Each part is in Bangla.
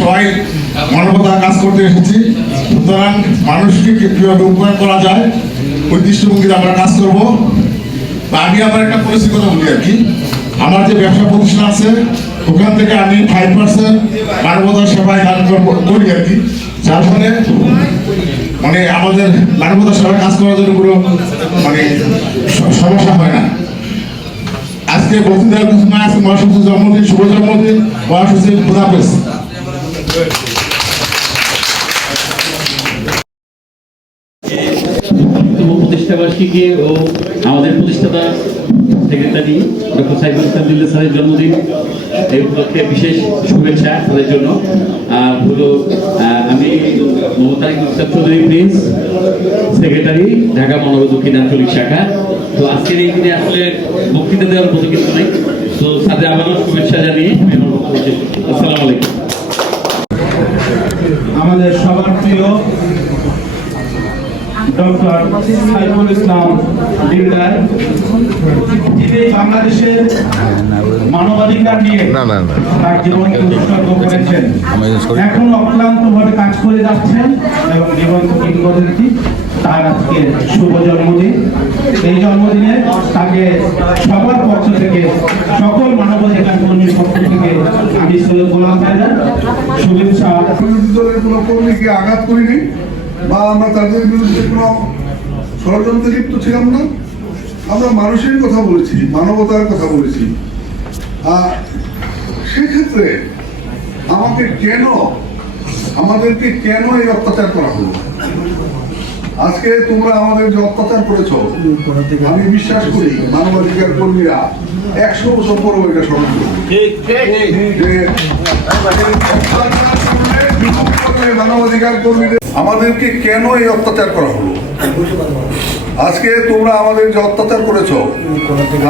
সবাই মানবতা কাজ করতে এসেছি। সুতরাং মানুষকে কিভাবে উপকার করা যায় ওই দৃষ্টিভঙ্গিতে আমরা কাজ করবো। আমি আমার একটা পলিসি কথা বলি আর কি, আমার যে ব্যবসা প্রতিষ্ঠান আছে ওখান থেকে আমি 5% মানবতার সেবায় দান করি আর কি, যার ফলে মানে আমাদের মানবতার সেবায় কাজ করার জন্য কোনো মানে সমস্যা হয় না। আজকে বক্তৃতার কিছু না, আজকে মহাসচিবের জন্মদিন, শুভ জন্মদিন মহাসচিব, খোদাফেজ। প্রতিষ্ঠাবার্ষিকী ও আমাদের প্রতিষ্ঠাতা সেক্রেটারি ডক্টর সাইফুল ইসলাম জিল্লুর স্যারের জন্মদিন, এই উপলক্ষে বিশেষ শুভেচ্ছা তাদের জন্য। আর হলো আমি মোহাম্মদ তারিক মুস্তাফ চৌধুরী প্রিন্স, সেক্রেটারি, ঢাকা মহানগর দক্ষিণ আঞ্চলিক শাখা। তো আজকের এই দিনে আসলে বক্তৃতা দেওয়ার মতো কিছু নেই, তো সাথে আবারও শুভেচ্ছা জানিয়ে আমি আমার বক্তব্য শেষ করছি। আসসালামু আলাইকুম। আমাদের সবার প্রিয় ডক্টর সাইফুল ইসলাম দিলদার, যিনি বাংলাদেশের মানবাধিকার নিয়ে তার জীবনকে উৎসর্গ করেছেন, এখন অক্লান্তভাবে কাজ করে যাচ্ছেন এবং জীবন্ত কিংবদন্তি। তার আজকে শুভ জন্মদিন। এই জন্মদিনে তাকে সবার পক্ষ থেকে, সকল মানবাধিকার কর্মীর পক্ষ থেকে আমি সৈয়দ গোলাম হায়দার শুভেচ্ছা। দলের কোনো কর্মীকে আঘাত করিনি বা আমরা তাদের বিরুদ্ধে কোনো ষড়যন্ত্রে লিপ্ত ছিলাম না। আমরা মানুষের কথা বলেছি, মানবতার কথা বলেছি। সেক্ষেত্রে আমাদেরকে কেন এই অত্যাচার করা হলো? আজকে তোমরা আমাদের যে অত্যাচার করেছ, আমি বিশ্বাস করি মানবাধিকার কর্মীরা 100 বছর পরেও এটা স্মরণ করবে। মানবাধিকার কর্মীদের আমাদেরকে কেন এই অত্যাচার করা হলো? আজকে তোমরা আমাদের যে অত্যাচার করেছ,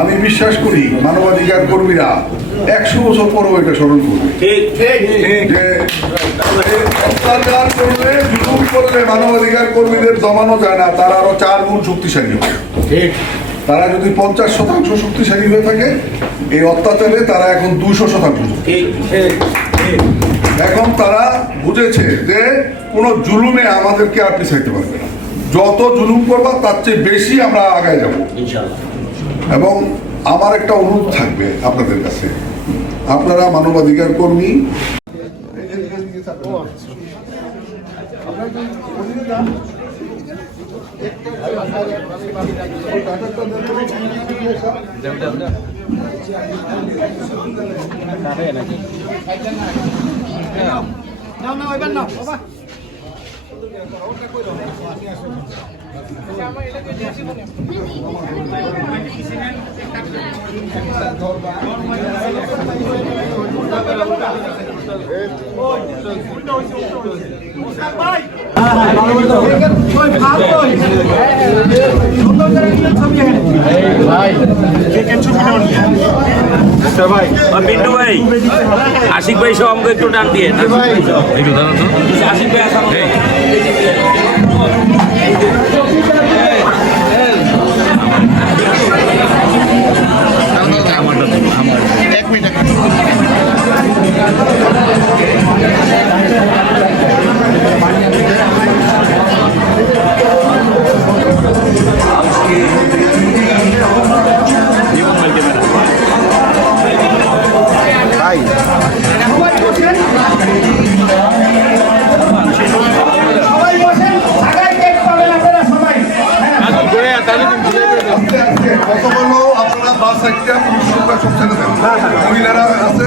আমি বিশ্বাস করি মানবাধিকার কর্মীরা 100 বছর পরেও এটা স্মরণ করবে। যে অত্যাচার করলে, জুলুম করলে মানবাধিকার কর্মীদের দমানো যায় না, তারা আরো 4 গুণ শক্তিশালী হবে। তারা যদি 50% শক্তিশালী হয়ে থাকে, এই অত্যাচারে তারা এখন 200%। এখন তারা বুঝেছে যে কোনো জুলুমে আমাদেরকে আর পিছাইতে পারবে না। যত জুলুম করবা তার চেয়ে বেশি আমরা আগায় যাব এবং আমার একটা অনুরোধ থাকবে আপনাদের কাছে, আপনারা মানবাধিকার কর্মী, পিন্টু ভাই, আশিক ভাই সব আমাকে একটু টান দিয়ে একটু দাঁড়ান তো। আশিক ভাই মহিলারা আছে।